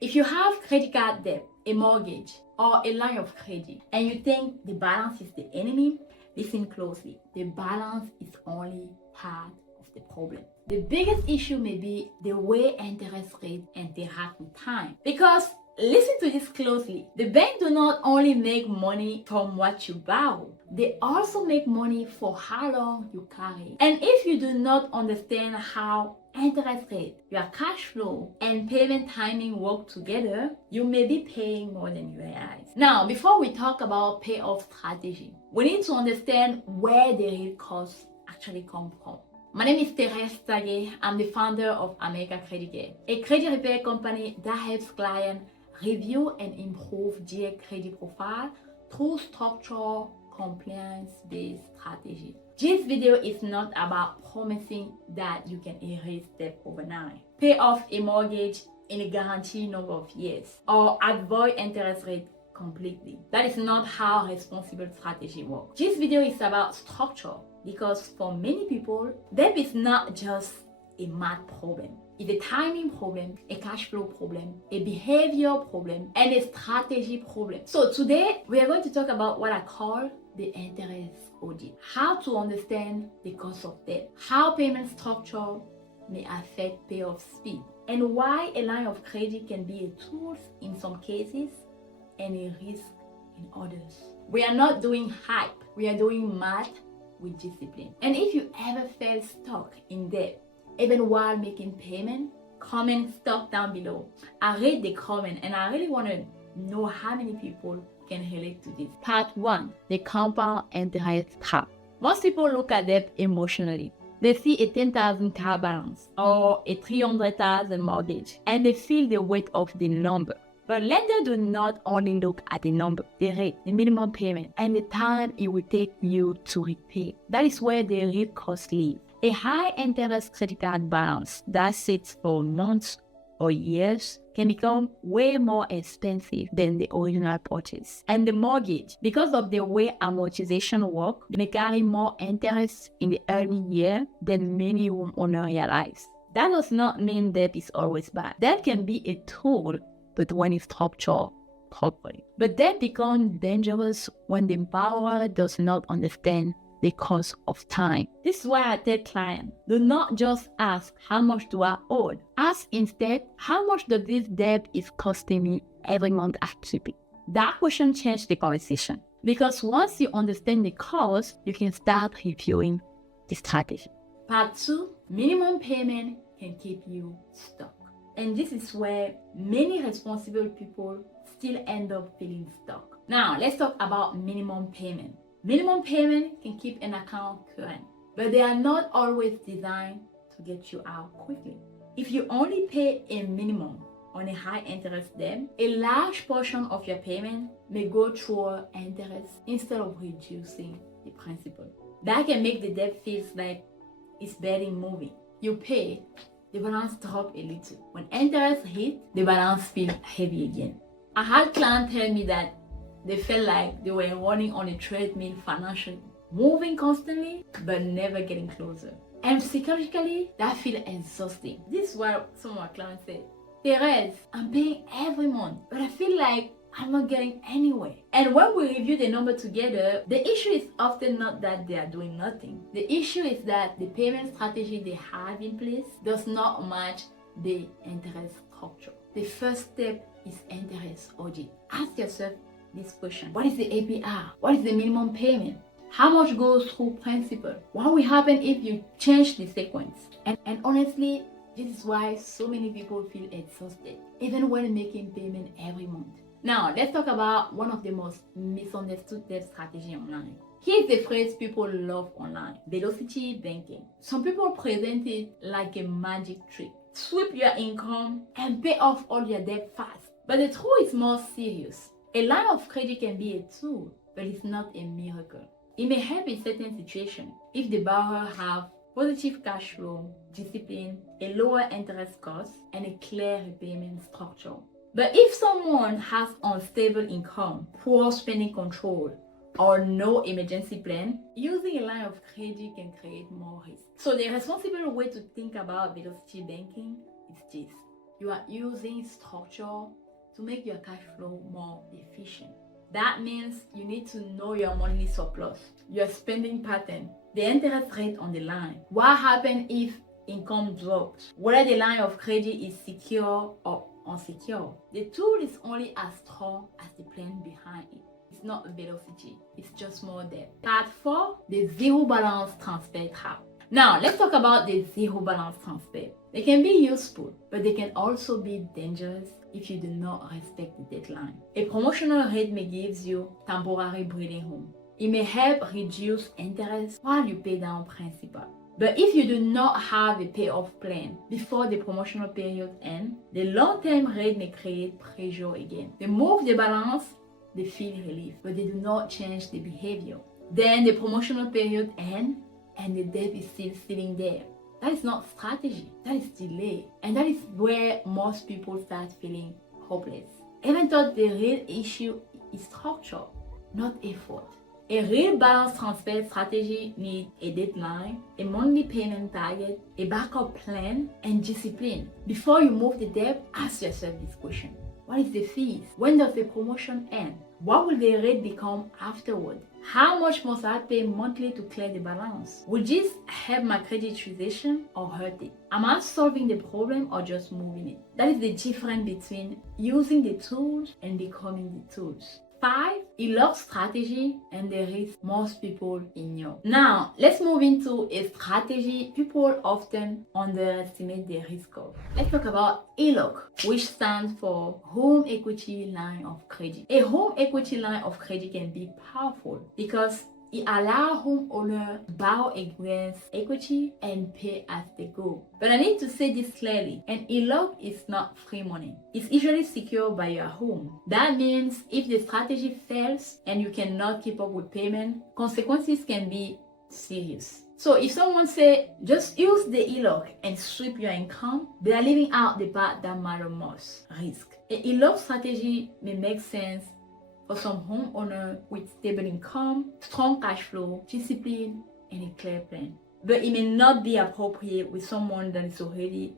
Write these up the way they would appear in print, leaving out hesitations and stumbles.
If you have credit card debt, a mortgage, or a line of credit, and you think the balance is the enemy, listen closely. The balance is only part of the problem. The biggest issue may be the way interest rates interact with time. Because listen to this closely. The bank do not only make money from what you borrow, they also make money for how long you carry. And if you do not understand how interest rate, your cash flow, and payment timing work together, you may be paying more than you realize. Now, before we talk about payoff strategy, we need to understand where the real costs actually come from. My name is Therese Tsague. I'm the founder of America Credit Care, a credit repair company that helps clients review and improve their credit profile through structural, compliance-based strategy. This video is not about promising that you can erase debt overnight, pay off a mortgage in a guaranteed number of years, or avoid interest rate completely. That is not how responsible strategy works. This video is about structure because for many people, debt is not just a math problem. It's a timing problem, a cash flow problem, a behavior problem, and a strategy problem. So today, we are going to talk about what I call the interest audit. How to understand the cost of debt, how payment structure may affect payoff speed, and why a line of credit can be a tool in some cases and a risk in others. We are not doing hype, we are doing math with discipline. And if you ever felt stuck in debt, even while making payment, comment stuff down below. I read the comment and I really want to know how many people can relate to this. Part 1, the compound interest trap. Most people look at debt emotionally. They see a 10,000 car balance or a 300,000 mortgage and they feel the weight of the number. But lenders do not only look at the number, the rate, the minimum payment, and the time it will take you to repay. That is where the real cost lives. A high interest credit card balance that sits for months or years can become way more expensive than the original purchase. And the mortgage, because of the way amortization works, may carry more interest in the early year than many homeowners realize. That does not mean debt is always bad. Debt can be a tool, but when it's structured properly. But debt becomes dangerous when the borrower does not understand the cost of time. This is why I tell clients, do not just ask how much do I owe. Ask instead, how much does this debt is costing me every month actually? That question changes the conversation. Because once you understand the cost, you can start reviewing the strategy. Part 2, minimum payment can keep you stuck. And this is where many responsible people still end up feeling stuck. Now, let's talk about minimum payment. Minimum payment can keep an account current, but they are not always designed to get you out quickly. If you only pay a minimum on a high interest debt, a large portion of your payment may go through interest instead of reducing the principal. That can make the debt feel like it's barely moving. You pay, the balance drop a little. When interest hit, the balance feels heavy again. I had clients tell me that they felt like they were running on a treadmill financially, moving constantly, but never getting closer. And psychologically, that feels exhausting. This is what some of my clients say. Therese, I'm paying every month, but I feel like I'm not getting anywhere. And when we review the number together, the issue is often not that they are doing nothing. The issue is that the payment strategy they have in place does not match the interest structure. The first step is interest audit. Ask yourself this question. What is the APR? What is the minimum payment? How much goes through principal? What will happen if you change the sequence? And honestly, this is why so many people feel exhausted, even when making payment every month. Now, let's talk about one of the most misunderstood debt strategies online. Here's the phrase people love online: velocity banking. Some people present it like a magic trick. Sweep your income and pay off all your debt fast. But the truth is more serious. A line of credit can be a tool, but it's not a miracle. It may help in certain situations if the borrower have positive cash flow, discipline, a lower interest cost, and a clear repayment structure. But if someone has unstable income, poor spending control, or no emergency plan, using a line of credit can create more risk. So the responsible way to think about velocity banking is this. You are using structure to make your cash flow more efficient. That means you need to know your monthly surplus, your spending pattern, the interest rate on the line. What happens if income drops? Whether the line of credit is secure or unsecure. The tool is only as strong as the plan behind it. It's not a velocity, it's just more depth. Part 4, the zero balance transfer trap. Now, let's talk about the zero balance transfer. They can be useful, but they can also be dangerous if you do not respect the deadline. A promotional rate may give you temporary breathing room. It may help reduce interest while you pay down principal. But if you do not have a payoff plan before the promotional period ends, the long-term rate may create pressure again. They move the balance, they feel relief, but they do not change the behavior. Then the promotional period ends and the debt is still sitting there. That is not strategy, that is delay. And that is where most people start feeling hopeless. Even though the real issue is structure, not effort. A real balance transfer strategy needs a deadline, a monthly payment target, a backup plan, and discipline. Before you move the debt, ask yourself this question. What is the fees? When does the promotion end? What will the rate become afterward? How much must I pay monthly to clear the balance? Will this help my credit transition or hurt it? Am I solving the problem or just moving it? That is the difference between using the tools and becoming the tools. 5, a lock strategy and the risk most people ignore. Now, let's move into a strategy people often underestimate the risk of. Let's talk about HELOC, which stands for Home Equity Line of Credit. A home equity line of credit can be powerful because it allows homeowners to borrow against equity and pay as they go. But I need to say this clearly, an HELOC is not free money. It's usually secured by your home. That means if the strategy fails and you cannot keep up with payment, consequences can be serious. So if someone say, just use the HELOC and sweep your income, they are leaving out the part that matters most, risk. A HELOC strategy may make sense for some homeowner with stable income, strong cash flow, discipline, and a clear plan. But it may not be appropriate with someone that is already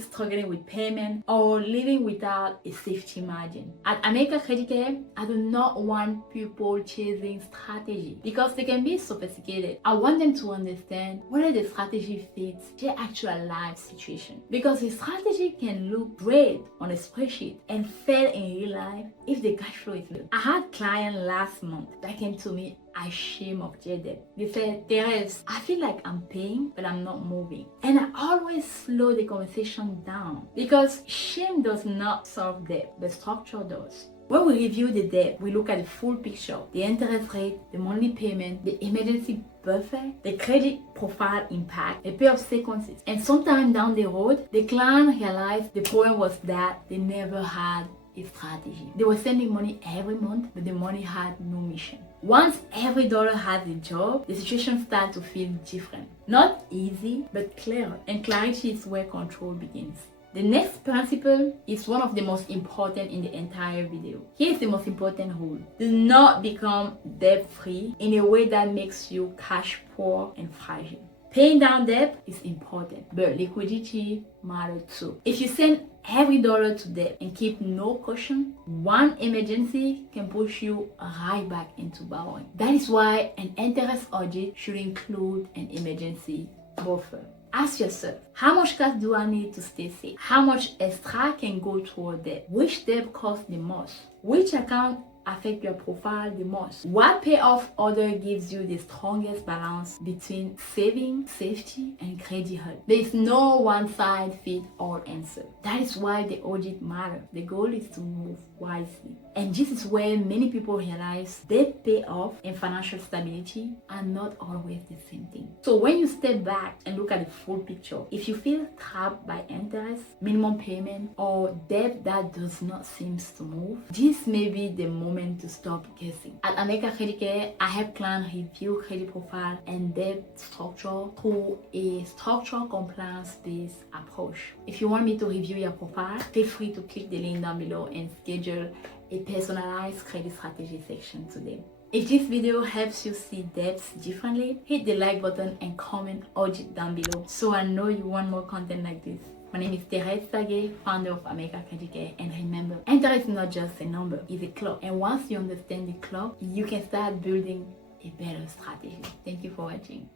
struggling with payment or living without a safety margin. At America Credit Care, I do not want people chasing strategy because they can be sophisticated. I want them to understand whether the strategy fits their actual life situation. Because the strategy can look great on a spreadsheet and fail in real life if the cash flow is low. I had a client last month that came to me ashamed of their debt. They said, Therese, I feel like I'm paying, but I'm not moving. And I always slow the conversation down because shame does not solve debt, but structure does. When we review the debt, we look at the full picture, the interest rate, the monthly payment, the emergency buffer, the credit profile impact, the payoff sequences. And sometime down the road, the client realized the problem was that they never had a strategy. They were sending money every month, but the money had no mission. Once every dollar has a job, the situation starts to feel different. Not easy, but clear. And clarity is where control begins. The next principle is one of the most important in the entire video. Here's the most important rule. Do not become debt-free in a way that makes you cash poor and fragile. Paying down debt is important, but liquidity matters too. If you send every dollar to debt and keep no cushion, one emergency can push you right back into borrowing. That is why an interest audit should include an emergency buffer. Ask yourself, how much cash do I need to stay safe? How much extra can go toward debt? Which debt costs the most? Which account affect your profile the most? What payoff order gives you the strongest balance between saving, safety, and credit health? There is no one size fits all answer. That is why the audit matters. The goal is to move wisely. And this is where many people realize debt payoff and financial stability are not always the same thing. So when you step back and look at the full picture, if you feel trapped by interest, minimum payment, or debt that does not seem to move, this may be the moment to stop guessing. At America Credit Care, I help clients review credit profile and debt structure through a structural compliance-based approach. If you want me to review your profile, feel free to click the link down below and schedule a personalized credit strategy section today. If this video helps you see debts differently, hit the like button and comment audit down below so I know you want more content like this. My name is Therese Tsague, founder of America Credit Care, and remember, interest is not just a number, it's a clock. And once you understand the clock, you can start building a better strategy. Thank you for watching.